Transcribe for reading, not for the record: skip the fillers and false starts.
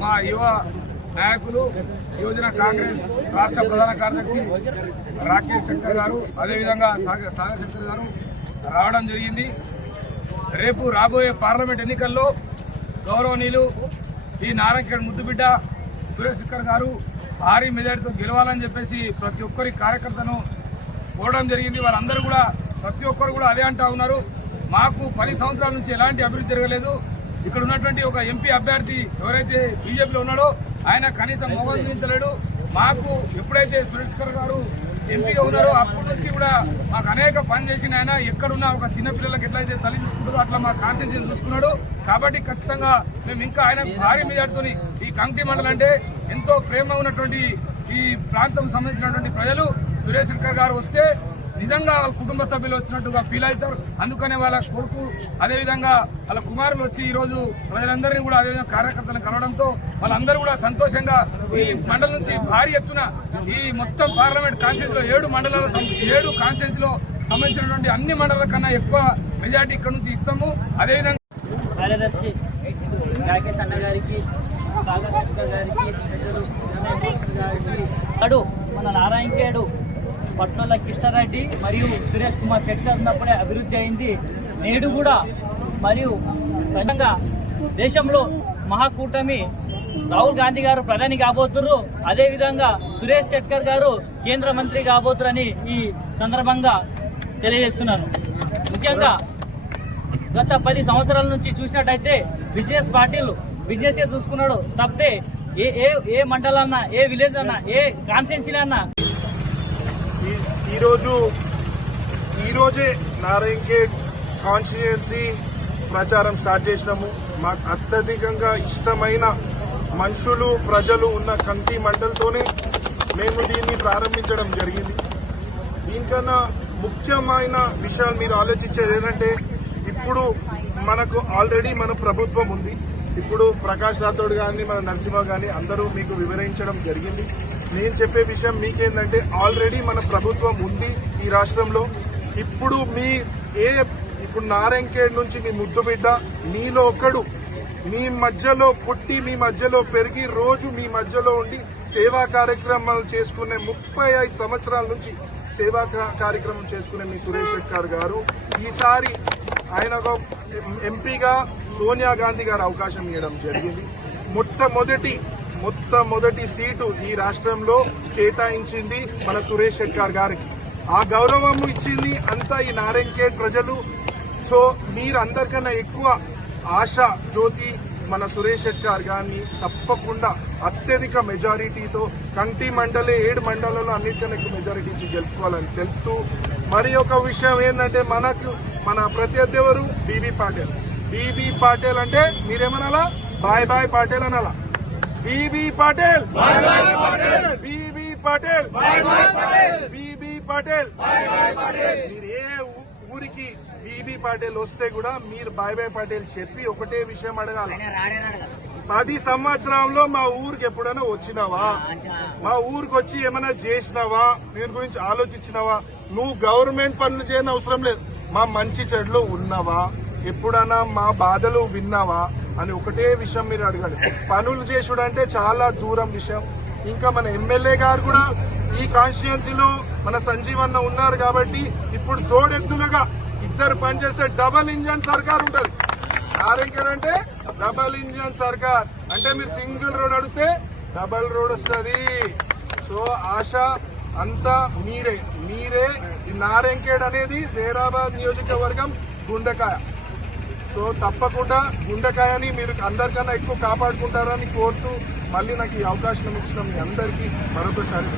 మా యువ నాయకులు యువజన కాంగ్రెస్ రాష్ట్ర ప్రధాన కార్యదర్శి రాకేష్ శంకర్ గారు అదేవిధంగా సాగర్ శంకర్ గారు రావడం జరిగింది. రేపు రాబోయే పార్లమెంట్ ఎన్నికల్లో గౌరవనీయులు ఈ నారాయణఖేడ్ ముద్దుబిడ్డ సురేష్ శంకర్ గారు భారీ మెజారిటీతో గెలవాలని చెప్పేసి ప్రతి ఒక్కరి కార్యకర్తను కోరడం జరిగింది. వాళ్ళందరూ కూడా ప్రతి ఒక్కరు కూడా అదే అంటా ఉన్నారు. మాకు 10 సంవత్సరాల నుంచి ఎలాంటి అభివృద్ధి జరగలేదు. ఇక్కడ ఉన్నటువంటి ఒక ఎంపీ అభ్యర్థి ఎవరైతే బీజేపీలో ఉన్నాడో ఆయన కనీసం మోహరించలేడు. మాకు ఎప్పుడైతే సురేష్ శంకర్ గారు ఎంపీగా ఉన్నారో అప్పటి నుంచి కూడా మాకు అనేక పని చేసిన ఆయన ఎక్కడున్నా ఒక చిన్నపిల్లలకు ఎట్లయితే తల్లి చూసుకుంటుందో అట్లా మా కాన్స్టిట్యూన్సీ చూసుకున్నాడు. కాబట్టి ఖచ్చితంగా మేము ఇంకా ఆయన భారీ మెజార్టీతో ఈ కంకి మండలం అంటే ఎంతో ప్రేమ ఉన్నటువంటి ఈ ప్రాంతం సంబంధించినటువంటి ప్రజలు సురేష్ శంకర్ గారు వస్తే నిజంగా వాళ్ళ కుటుంబ సభ్యులు వచ్చినట్టుగా ఫీల్ అవుతారు. అందుకనే వాళ్ళ కొడుకు అదేవిధంగా వాళ్ళ కుమారులు వచ్చి ఈరోజు ప్రజలందరినీ కూడా అదేవిధంగా కార్యకర్తలను కలవడంతో వాళ్ళందరూ కూడా సంతోషంగా ఈ మండలం నుంచి భారీ ఎత్తున ఈ మొత్తం పార్లమెంట్ కాన్స్టిట్యూన్సీలో 7 కాన్స్టిట్యూన్సీలో సంబంధించినటువంటి అన్ని మండలాల కన్నా ఎక్కువ మెజార్టీ ఇక్కడ నుంచి ఇస్తాము. అదేవిధంగా కార్యదర్శి రాకేష్ అన్న గారికి మన నారాయణఖేడ్ పట్నాల కృష్ణారెడ్డి మరియు సురేష్ కుమార్ శెట్టర్ ఉన్నప్పుడే అభివృద్ధి అయింది. నేడు కూడా మరియు సహజంగా దేశంలో మహాకూటమి రాహుల్ గాంధీ గారు ప్రధాని కాబోతున్నారు. అదేవిధంగా సురేష్ శెట్టర్ గారు కేంద్ర మంత్రి కాబోతురని ఈ సందర్భంగా తెలియజేస్తున్నాను. ముఖ్యంగా గత 10 సంవత్సరాల నుంచి చూసినట్టయితే బిజినెస్ పార్టీలు బిజినెస్ చూసుకున్నాడు తప్పితే ఏ మండలన్నా ఏ విలేజ్ అన్నా ఏ కాన్స్టిట్యున్సీ అన్నా ఈరోజే నారాయణఖేడ్ కాన్స్టిట్యుయెన్సీ ప్రచారం స్టార్ట్ చేసినాము. మాకు అత్యధికంగా ఇష్టమైన మనుషులు ప్రజలు ఉన్న కంకి మండల్తోనే మేము దీన్ని ప్రారంభించడం జరిగింది. దీనికన్నా ముఖ్యమైన విషయాలు మీరు ఆలోచించేది ఏంటంటే ఇప్పుడు మనకు ఆల్రెడీ మన ప్రభుత్వం ఉంది. ఇప్పుడు ప్రకాష్ రాథోడ్ గాని మన నరసింహ గాని అందరూ మీకు వివరించడం జరిగింది. నేను చెప్పే విషయం మీకేందంటే ఆల్రెడీ మన ప్రభుత్వం ఉంది ఈ రాష్ట్రంలో. ఇప్పుడు ఇప్పుడు నారాయణఖేడ్ నుంచి మీ ముద్దుబిడ్డ మీలో ఒకడు మీ మధ్యలో పుట్టి మీ మధ్యలో పెరిగి రోజు మీ మధ్యలో ఉండి సేవా కార్యక్రమాలు చేసుకునే 35 సంవత్సరాల నుంచి సేవా కార్యక్రమం చేసుకునే మీ సురేష్ శెట్టర్ గారు ఈసారి ఆయన ఎంపీగా సోనియా గాంధీ గారు అవకాశం ఇవ్వడం జరిగింది. మొట్టమొదటి సీటు ఈ రాష్ట్రంలో కేటాయించింది మన సురేష్ శెట్టర్ గారికి. ఆ గౌరవం ఇచ్చింది అంతా ఈ నారాయణఖేడ్ ప్రజలు. సో మీరు అందరికన్నా ఎక్కువ ఆశ జ్యోతి మన సురేష్ శెట్టర్ గారిని తప్పకుండా అత్యధిక మెజారిటీతో కంటి మండలే 7 మండలాల్లో అన్నిటికన్నా ఎక్కువ మెజారిటీ ఇచ్చి గెలుపుకోవాలని తెలుపుతూ మరి ఒక విషయం ఏంటంటే మన ప్రత్యర్థి ఎవరు బీబీ పాటేల్ అంటే మీరేమనాలా బాయ్ పాటేల్ అనాలా. బీబీ పాటేల్ మీరు ఏ ఊరికి బీబీ పాటేల్ వస్తే కూడా మీరు బాయ్ పాటేల్ చెప్పి ఒకటే విషయం అడగాలి. 10 సంవత్సరంలో మా ఊరికి ఎప్పుడైనా వచ్చినావా? మా ఊరికి వచ్చి ఏమైనా చేసినావా? దీని గురించి ఆలోచించినావా? నువ్వు గవర్నమెంట్ పనులు చేయని అవసరం లేదు. మా మంచి చెడులో ఉన్నావా? ఎప్పుడైనా మా బాధలు విన్నావా అని ఒకటే విషయం మీరు అడగాలి. పనులు చేసుడు అంటే చాలా దూరం విషయం. ఇంకా మన ఎమ్మెల్యే గారు కూడా ఈ కాన్స్టిట్యుయెన్సీలో మన సంజీవన్న ఉన్నారు కాబట్టి ఇప్పుడు తోడెత్తులుగా ఇద్దరు పనిచేసే డబల్ ఇంజన్ సర్కార్ ఉంటుంది. నారాయణఖేడ్ అంటే డబల్ ఇంజన్ సర్కార్ అంటే మీరు సింగిల్ రోడ్ అడిగితే డబల్ రోడ్ వస్తుంది. సో ఆశ అంతా మీరే. ఈ నారాయణఖేడ్ అనేది జైరాబాద్ నియోజకవర్గం గుండెకాయ. సో తప్పకుండా గుండెకాయని మీరు అందరికన్నా ఎక్కువ కాపాడుకుంటారని కోరుతూ మళ్ళీ నాకు ఈ అవకాశం ఇచ్చిన మీ అందరికీ మరొకసారి